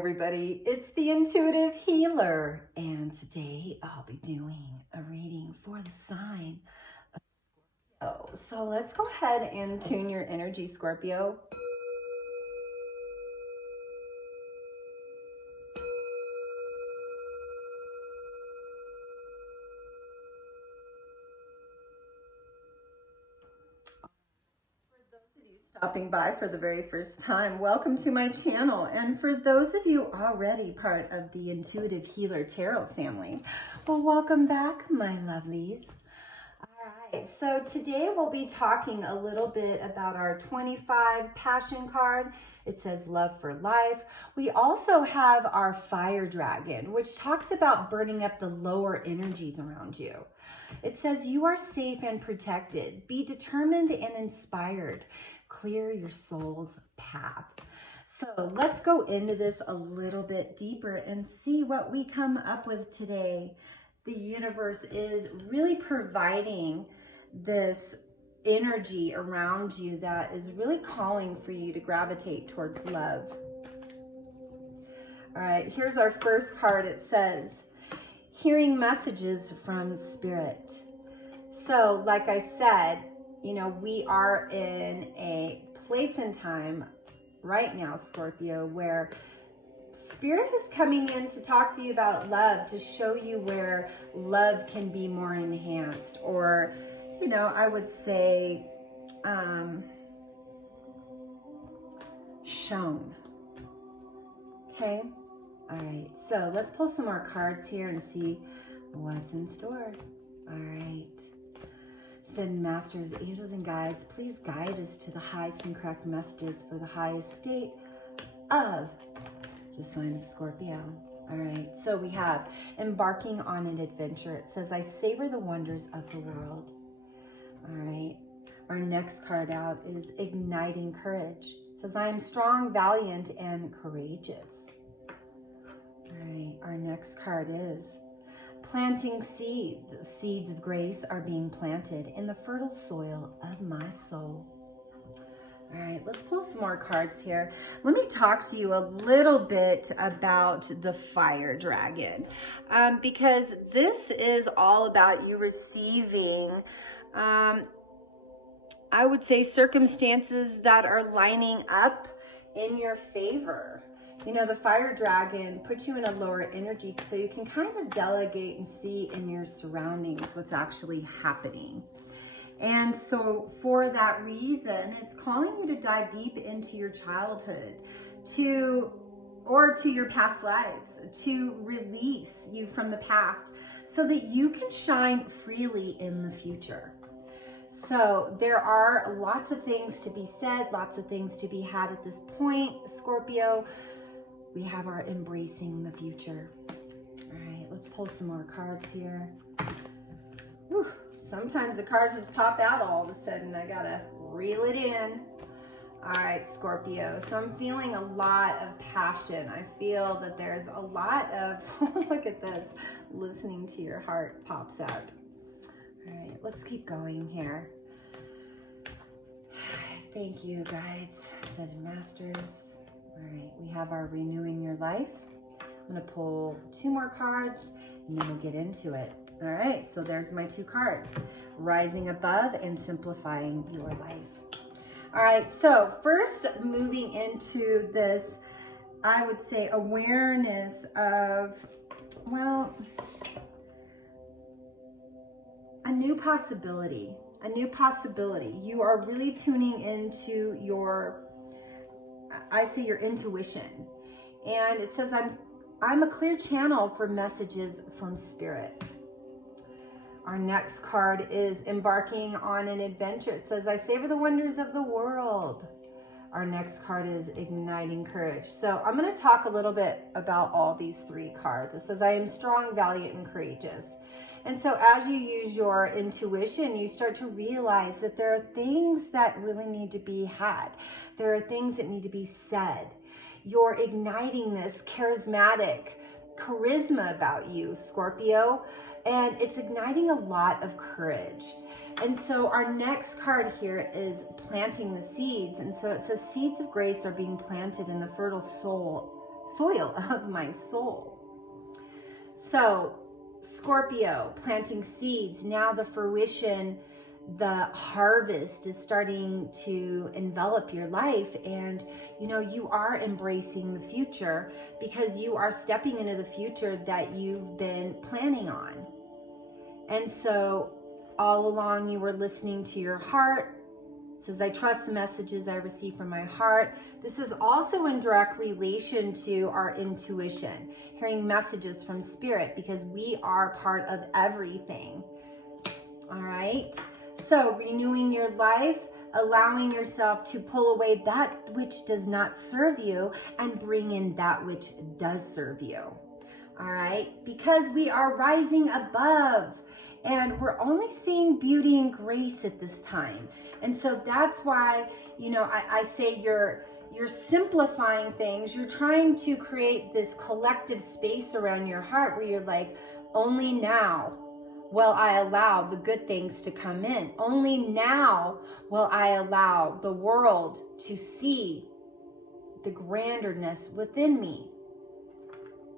Everybody, it's the Intuitive Healer, and today I'll be doing a reading for the sign of Scorpio. So let's go ahead and tune your energy, Scorpio. Stopping by for the very first time, welcome to my channel. And for those of you already part of the Intuitive Healer Tarot family, well, welcome back, my lovelies. All right, so today we'll be talking a little bit about our 25 passion card. It says love for life. We also have our fire dragon, which talks about burning up the lower energies around you. It says you are safe and protected. Be determined and inspired. Clear your soul's path. So let's go into this a little bit deeper and see what we come up with today. The universe is really providing this energy around you that is really calling for you to gravitate towards love. All right, here's our first card. It says, hearing messages from spirit. So like I said, you know, we are in a place and time right now, Scorpio, where Spirit is coming in to talk to you about love, to show you where love can be more enhanced, or, you know, I would say shown. Okay? All right, so let's pull some more cards here and see what's in store. All right. Send masters, angels, and guides, please guide us to the highest and correct messages for the highest state of the sign of Scorpio. All right, so we have embarking on an adventure. It says, I savor the wonders of the world. All right, our next card out is igniting courage. It says, I am strong, valiant, and courageous. All right, our next card is planting seeds. Seeds of grace are being planted in the fertile soil of my soul. All right, let's pull some more cards here. Let me talk to you a little bit about the fire dragon, because this is all about you receiving, I would say, circumstances that are lining up in your favor. You know, the fire dragon puts you in a lower energy so you can kind of delegate and see in your surroundings what's actually happening. And so for that reason, it's calling you to dive deep into your childhood, or to your past lives, to release you from the past so that you can shine freely in the future. So there are lots of things to be said, lots of things to be had at this point, Scorpio. We have our embracing the future. All right, let's pull some more cards here. Whew. Sometimes the cards just pop out all of a sudden. I gotta reel it in. All right, Scorpio. So I'm feeling a lot of passion. I feel that there's a lot of, look at this, listening to your heart pops up. All right, let's keep going here. Thank you, guides, Ascended Masters. All right, we have our renewing your life. I'm gonna pull two more cards and then we'll get into it. All right, so there's my two cards, rising above and simplifying your life. All right, so first moving into this, I would say, awareness of, well, a new possibility, a new possibility. You are really tuning into your, I say, your intuition. And it says, I'm a clear channel for messages from spirit. Our next card is embarking on an adventure. It says, I savor the wonders of the world. Our next card is igniting courage. So I'm going to talk a little bit about all these three cards. It says, I am strong, valiant, and courageous. And so as you use your intuition, you start to realize that there are things that really need to be had. There are things that need to be said. You're igniting this charismatic charisma about you, Scorpio, and it's igniting a lot of courage. And so our next card here is planting the seeds. And so it says, seeds of grace are being planted in the fertile soil of my soul. So Scorpio, planting seeds, now the fruition, the harvest is starting to envelop your life, and you know, you are embracing the future because you are stepping into the future that you've been planning on. And so all along you were listening to your heart. It says, I trust the messages I receive from my heart. This is also in direct relation to our intuition, hearing messages from spirit, because we are part of everything. All right. So renewing your life, allowing yourself to pull away that which does not serve you and bring in that which does serve you. All right. Because we are rising above. And we're only seeing beauty and grace at this time. And so that's why, you know, I say you're simplifying things. You're trying to create this collective space around your heart where you're like, only now will I allow the good things to come in. Only now will I allow the world to see the granderness within me.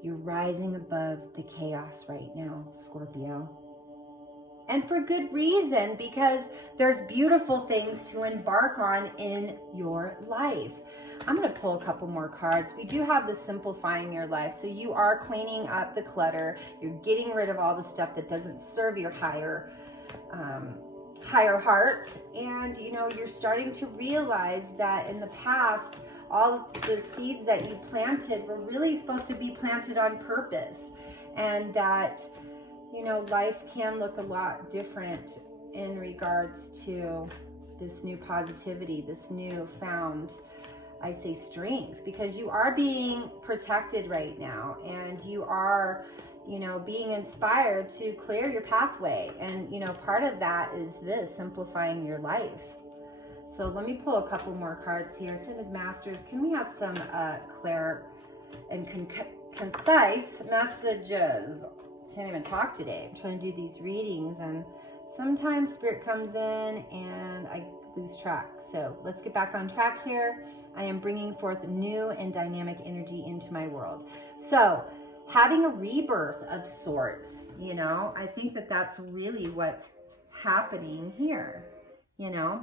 You're rising above the chaos right now, Scorpio. And for good reason, because there's beautiful things to embark on in your life. I'm going to pull a couple more cards. We do have the simplifying your life. So you are cleaning up the clutter. You're getting rid of all the stuff that doesn't serve your higher heart. And, you know, you're starting to realize that in the past, all of the seeds that you planted were really supposed to be planted on purpose. And that, you know, life can look a lot different in regards to this new positivity, this new found, I say, strength, because you are being protected right now, and you are, you know, being inspired to clear your pathway. And, you know, part of that is this, simplifying your life. So let me pull a couple more cards here. Ascended Masters, can we have some clear and concise messages? Can't even talk today. I'm trying to do these readings, and sometimes spirit comes in and I lose track. So let's get back on track here. I am bringing forth new and dynamic energy into my world. So having a rebirth of sorts, you know, I think that that's really what's happening here, you know.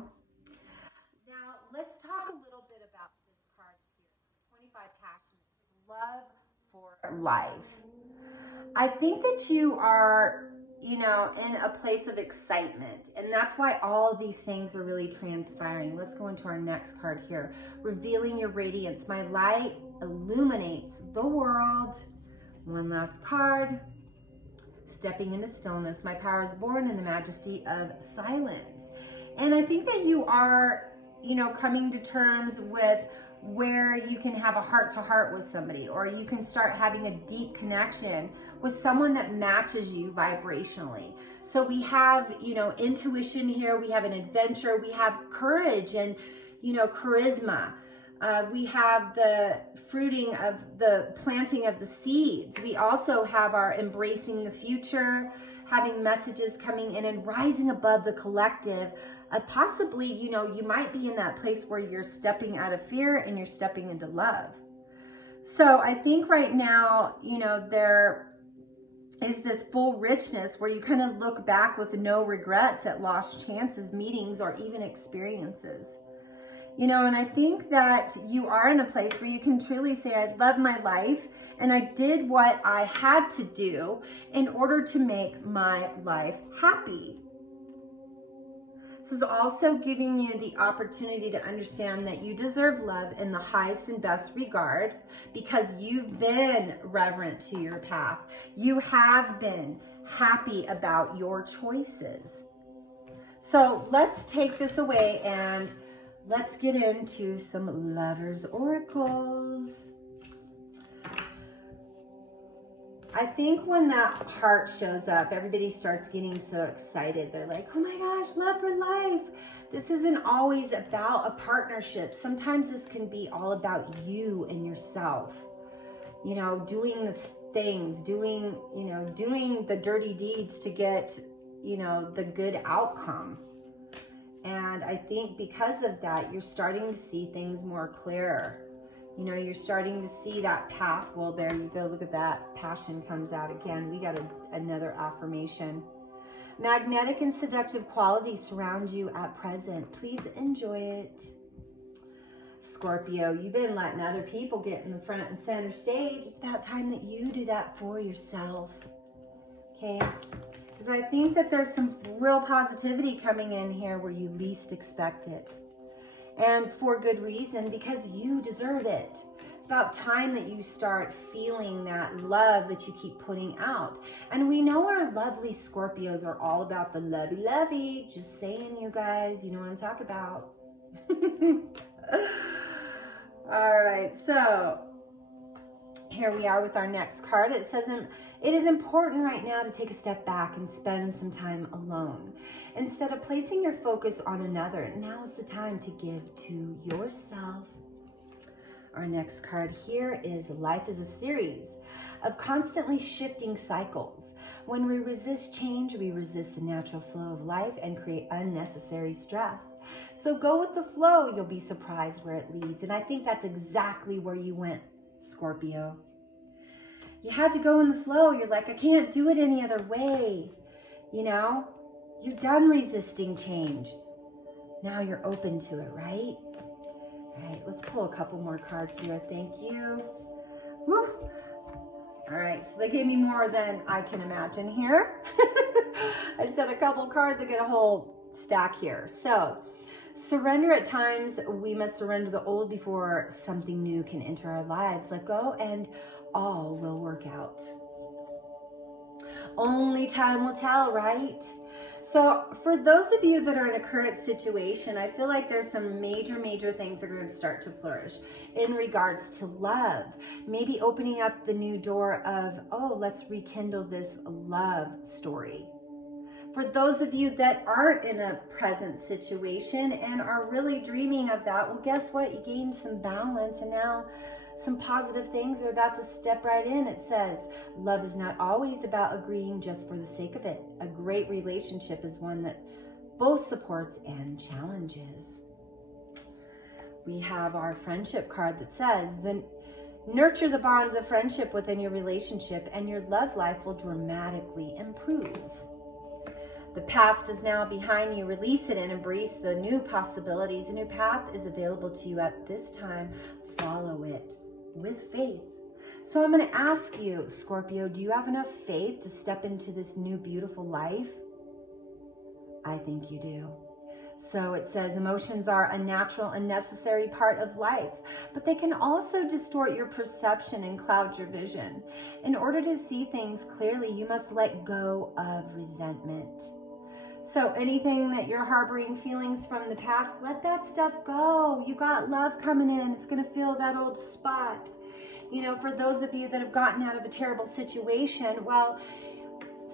Now let's talk a little bit about this card here. 25 Passions, love for life. I think that you are, you know, in a place of excitement, and that's why all these things are really transpiring. Let's go into our next card here. Revealing your radiance. My light illuminates the world. One last card. Stepping into stillness. My power is born in the majesty of silence. And I think that you are, you know, coming to terms with where you can have a heart-to-heart with somebody, or you can start having a deep connection with someone that matches you vibrationally. So we have, you know, intuition here, we have an adventure, we have courage and, you know, charisma. We have the fruiting of the planting of the seeds. We also have our embracing the future, having messages coming in and rising above the collective. Possibly, you know, you might be in that place where you're stepping out of fear and you're stepping into love. So I think right now, you know, there is this full richness where you kind of look back with no regrets at lost chances, meetings, or even experiences. You know, and I think that you are in a place where you can truly say, I love my life and I did what I had to do in order to make my life happy. This is also giving you the opportunity to understand that you deserve love in the highest and best regard because you've been reverent to your path. You have been happy about your choices. So let's take this away and let's get into some Lovers Oracles. I think when that heart shows up, everybody starts getting so excited. They're like, oh my gosh, love for life. This isn't always about a partnership. Sometimes this can be all about you and yourself. You know, doing the things, doing the dirty deeds to get, you know, the good outcome. And I think because of that, you're starting to see things more clear. You know, you're starting to see that path. Well, there you go. Look at that. Passion comes out again. We got another affirmation. Magnetic and seductive qualities surround you at present. Please enjoy it. Scorpio, you've been letting other people get in the front and center stage. It's about time that you do that for yourself. Okay? Because I think that there's some real positivity coming in here where you least expect it. And for good reason, because you deserve it. It's about time that you start feeling that love that you keep putting out. And we know our lovely Scorpios are all about the lovey-lovey. Just saying, you guys, you know what I'm talking about. All right, so here we are with our next card. It says, it is important right now to take a step back and spend some time alone. Instead of placing your focus on another, now is the time to give to yourself. Our next card here is life is a series of constantly shifting cycles. When we resist change, we resist the natural flow of life and create unnecessary stress. So go with the flow. You'll be surprised where it leads. And I think that's exactly where you went, Scorpio. You had to go in the flow. You're like, I can't do it any other way. You know, you're done resisting change. Now you're open to it, right? All right, let's pull a couple more cards here. Thank you. Woo. All right, so they gave me more than I can imagine here. I said a couple cards, I get a whole stack here. So, surrender at times. We must surrender the old before something new can enter our lives. Let go and all will work out. Only time will tell, right? So for those of you that are in a current situation, I feel like there's some major things that are going to start to flourish in regards to love. Maybe opening up the new door of, oh, let's rekindle this love story. For those of you that aren't in a present situation and are really dreaming of that, well, guess what? You gained some balance, and now some positive things are about to step right in. It says, love is not always about agreeing just for the sake of it. A great relationship is one that both supports and challenges. We have our friendship card that says, nurture the bonds of friendship within your relationship and your love life will dramatically improve. The past is now behind you. Release it and embrace the new possibilities. A new path is available to you at this time. Follow it with faith. So I'm going to ask you, Scorpio, do you have enough faith to step into this new beautiful life? I think you do. So it says emotions are a natural and necessary part of life, but they can also distort your perception and cloud your vision. In order to see things clearly, you must let go of resentment. So anything that you're harboring feelings from the past, let that stuff go. You got love coming in. It's going to fill that old spot. You know, for those of you that have gotten out of a terrible situation, well,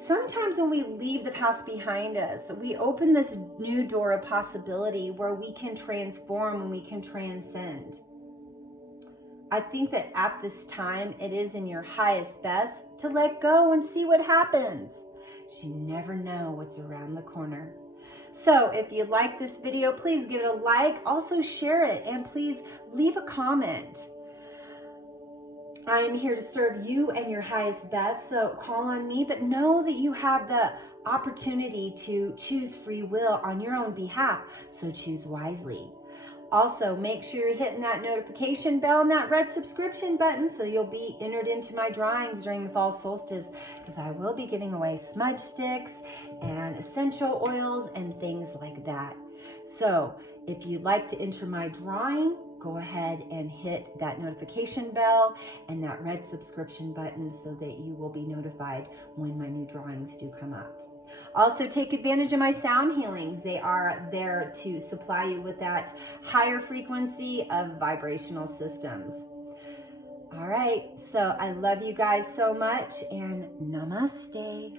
sometimes when we leave the past behind us, we open this new door of possibility where we can transform and we can transcend. I think that at this time, it is in your highest best to let go and see what happens. You never know what's around the corner. So if you like this video, please give it a like. Also share it and please leave a comment. I am here to serve you and your highest best, so call on me, but know that you have the opportunity to choose free will on your own behalf, so choose wisely. Also, make sure you're hitting that notification bell and that red subscription button so you'll be entered into my drawings during the fall solstice, because I will be giving away smudge sticks and essential oils and things like that. So if you'd like to enter my drawing, go ahead and hit that notification bell and that red subscription button so that you will be notified when my new drawings do come up. Also, take advantage of my sound healings. They are there to supply you with that higher frequency of vibrational systems. All right, so I love you guys so much, and namaste.